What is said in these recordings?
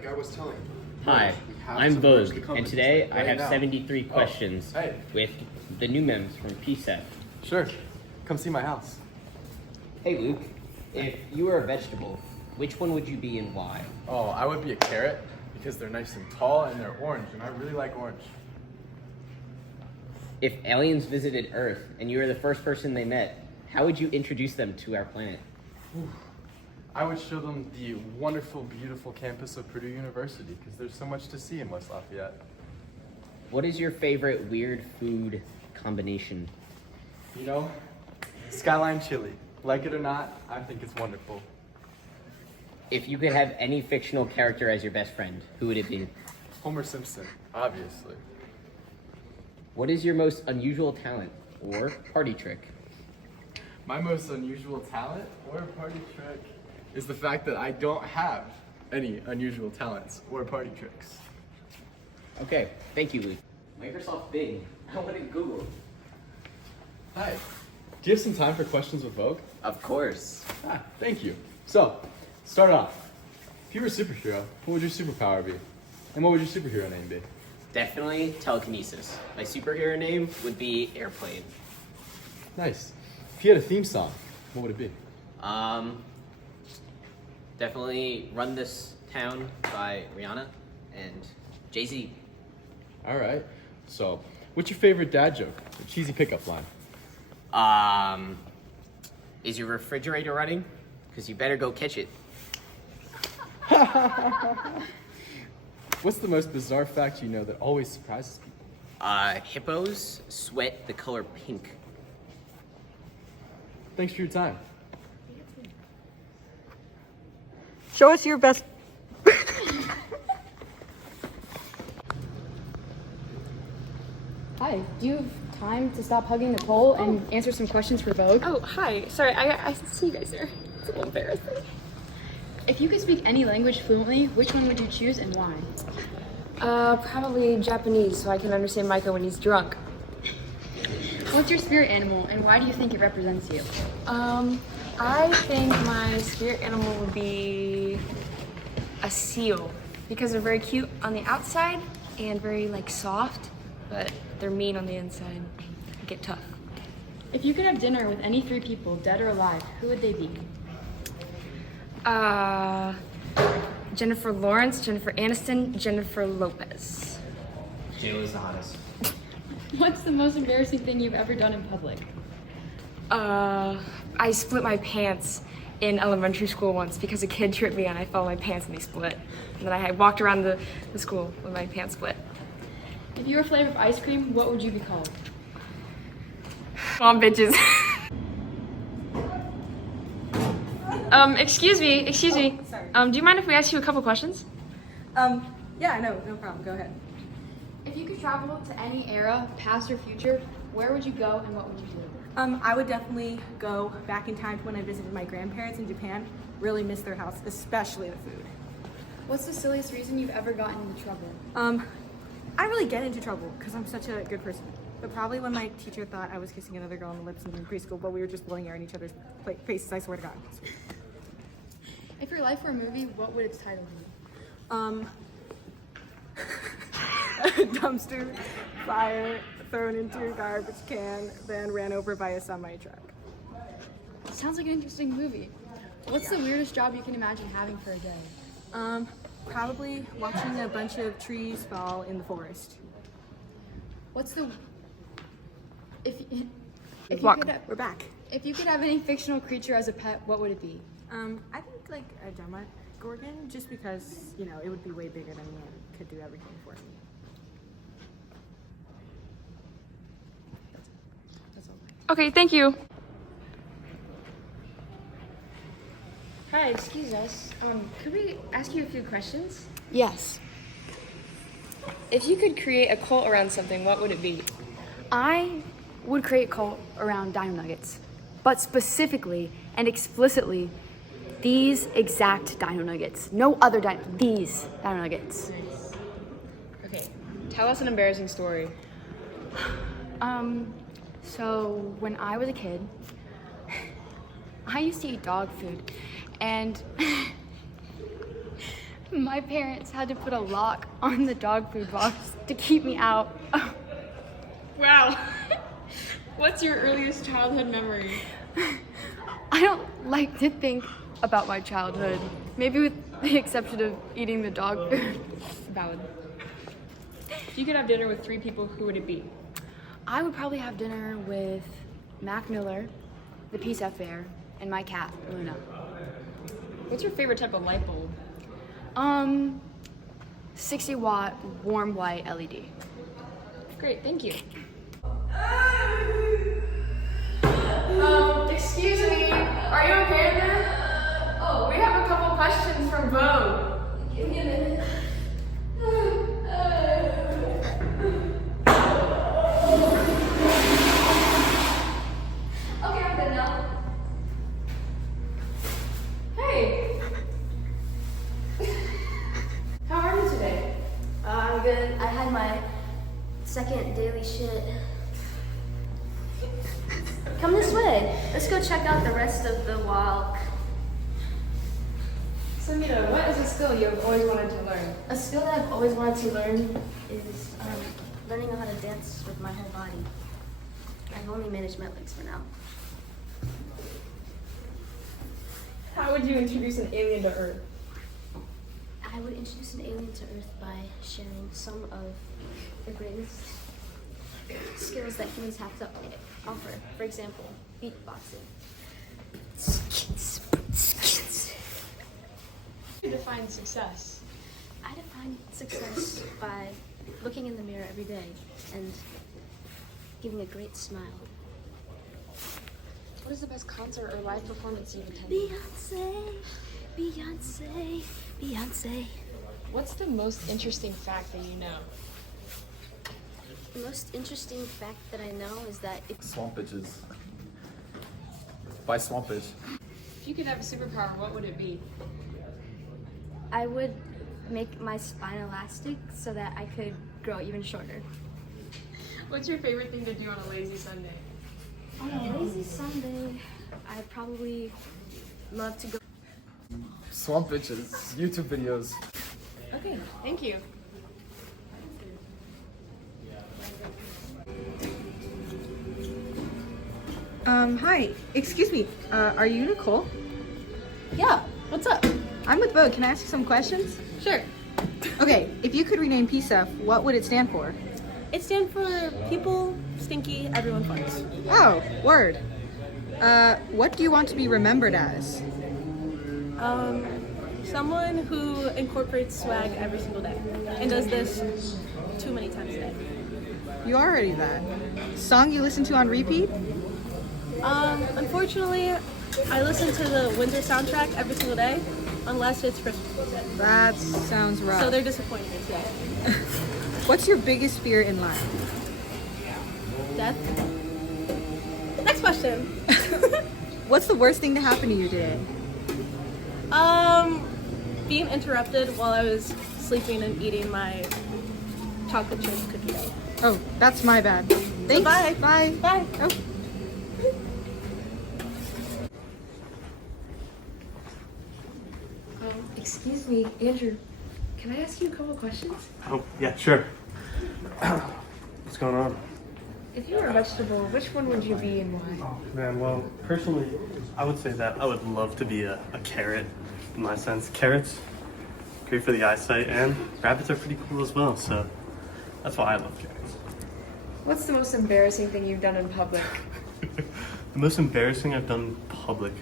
like I was telling you. Hi, I'm Vogue, and today I have 73 questions hey. with the new members from PSEF. Sure. Come see my house. Hey Luke, if you were a vegetable, which one would you be and why? Oh, I would be a carrot because they're nice and tall and they're orange, and I really like orange. If aliens visited Earth and you were the first person they met, how would you introduce them to our planet? I would show them the wonderful, beautiful campus of Purdue University because there's so much to see in West Lafayette. What is your favorite weird food combination? You know, skyline chili. Like it or not, I think it's wonderful. If you could have any fictional character as your best friend, who would it be? Homer Simpson, obviously. What is your most unusual talent or party trick? My most unusual talent or party trick is the fact that I don't have any unusual talents or party tricks. Okay, thank you, Luke. Microsoft Bing. I want to Google. Hi. Do you have some time for questions with Vogue? Of course. Thank you. So, start off. If you were a superhero, what would your superpower be? And what would your superhero name be? Definitely telekinesis. My superhero name would be Airplane. Nice. If you had a theme song, what would it be? Definitely Run This Town by Rihanna and Jay-Z. All right. So, what's your favorite dad joke or cheesy pickup line? Is your refrigerator running? Because you better go catch it. What's the most bizarre fact you know that always surprises people? Hippos sweat the color pink. Thanks for your time. Show us your best. Hi, do you have time to stop hugging the pole and answer some questions for Vogue? Oh, hi. Sorry, I see you guys there. It's a little embarrassing. If you could speak any language fluently, which one would you choose and why? Probably Japanese, so I can understand Micah when he's drunk. What's your spirit animal and why do you think it represents you? I think my spirit animal would be a seal because they're very cute on the outside and very soft, but they're mean on the inside. They get tough. If you could have dinner with any 3 people, dead or alive, who would they be? Jennifer Lawrence, Jennifer Aniston, Jennifer Lopez. JLo's the hottest. What's the most embarrassing thing you've ever done in public? I split my pants in elementary school once because a kid tripped me and I fell in my pants and they split. And then I walked around the school with my pants split. If you were a flavor of ice cream, what would you be called? Mom bitches. Excuse me. Sorry. Do you mind if we ask you a couple questions? Yeah, no problem. Go ahead. If you could travel to any era, past or future, where would you go and what would you do? I would definitely go back in time to when I visited my grandparents in Japan. Really miss their house, especially the food. What's the silliest reason you've ever gotten into trouble? I really get into trouble because I'm such a good person. But probably when my teacher thought I was kissing another girl on the lips in preschool, but we were just blowing air in each other's faces, I swear to God. If your life were a movie, what would its title be? Dumpster fire thrown into a garbage can, then ran over by a semi truck. Sounds like an interesting movie. What's the weirdest job you can imagine having for a day? Probably watching a bunch of trees fall in the forest. What's the We're back. If you could have any fictional creature as a pet, what would it be? I think like a Demogorgon, just because it would be way bigger than me and could do everything for me. That's all. Okay, thank you. Hi, excuse us. Could we ask you a few questions? Yes. If you could create a cult around something, what would it be? I would create a cult around dino nuggets, but specifically and explicitly these exact dino nuggets. No other these dino nuggets. Okay, tell us an embarrassing story. So when I was a kid, I used to eat dog food, and My parents had to put a lock on the dog food box to keep me out. Wow. What's your earliest childhood memory? I don't like to think about my childhood. Maybe with the exception of eating the dog food. Valid. If you could have dinner with 3 people, who would it be? I would probably have dinner with Mac Miller, the PSEF bear, and my cat, Luna. What's your favorite type of light bulb? 60-watt warm white LED. Great, thank you. Excuse me, are you okay in there? Oh, we have a couple questions from Vogue. Give me a minute. Okay, I'm good now. Hey! How are you today? I'm good. I had my second daily shit. Come this way. Let's go check out the rest of the walk. Samita, what is a skill you've always wanted to learn? A skill that I've always wanted to learn is learning how to dance with my whole body. I've only managed my legs for now. How would you introduce an alien to Earth? I would introduce an alien to Earth by sharing some of the greatest skills that humans have to offer. For example, beatboxing. How do you define success? I define success by looking in the mirror every day and giving a great smile. What is the best concert or live performance you've attended? Beyonce, Beyonce, Beyonce. What's the most interesting fact that you know? The most interesting fact that I know is that Swamp bitches. By swamp bitch. If you could have a superpower, what would it be? I would make my spine elastic so that I could grow even shorter. What's your favorite thing to do on a lazy Sunday? On a lazy Sunday, I probably love to go. Swamp bitches. YouTube videos. Okay, thank you. Hi. Excuse me. Are you Nicole? Yeah, what's up? I'm with Vogue. Can I ask you some questions? Sure. Okay, if you could rename PSEF, what would it stand for? It stands for People Stinky, Everyone Farts. Oh, word. What do you want to be remembered as? Someone who incorporates swag every single day and does this too many times a day. You are already that. Song you listen to on repeat? Unfortunately, I listen to the Winter soundtrack every single day, unless it's Christmas music. That sounds rough. So they're disappointing me today. What's your biggest fear in life? Death. Next question. What's the worst thing to happen to you today? Being interrupted while I was sleeping and eating my chocolate chip cookie dough. Oh, that's my bad. Thanks. bye. Bye. Bye. Oh. Excuse me, Andrew. Can I ask you a couple questions? Oh, yeah, sure. What's going on? If you were a vegetable, which one would you be and why? Oh, man, well, personally, I would say that I would love to be a carrot, in my sense. Carrots, great for the eyesight, and rabbits are pretty cool as well, so that's why I love carrots. What's the most embarrassing thing you've done in public? The most embarrassing I've done in public?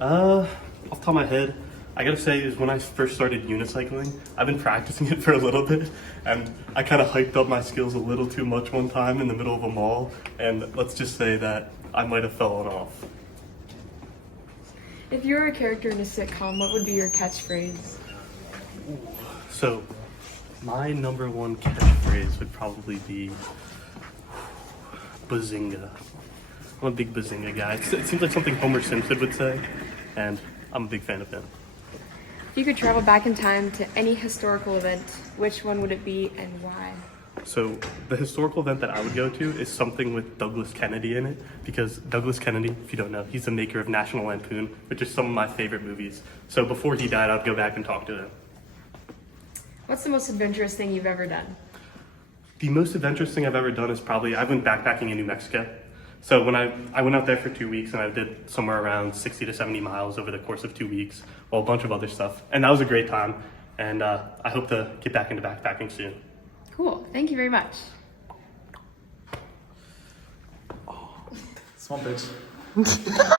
Off the top of my head, I gotta say is when I first started unicycling, I've been practicing it for a little bit, and I kind of hyped up my skills a little too much one time in the middle of a mall, and let's just say that I might have fallen off. If you were a character in a sitcom, what would be your catchphrase? So, my number one catchphrase would probably be Bazinga. I'm a big Bazinga guy. It seems like something Homer Simpson would say, and I'm a big fan of him. If you could travel back in time to any historical event, which one would it be and why? So the historical event that I would go to is something with Douglas Kennedy in it, because Douglas Kennedy, if you don't know, he's the maker of National Lampoon, which is some of my favorite movies. So before he died, I'd go back and talk to him. What's the most adventurous thing you've ever done? The most adventurous thing I've ever done is probably, I went backpacking in New Mexico. So when I went out there for 2 weeks and I did somewhere around 60 to 70 miles over the course of 2 weeks, well, a bunch of other stuff. And that was a great time. And I hope to get back into backpacking soon. Cool, thank you very much. Small bitch.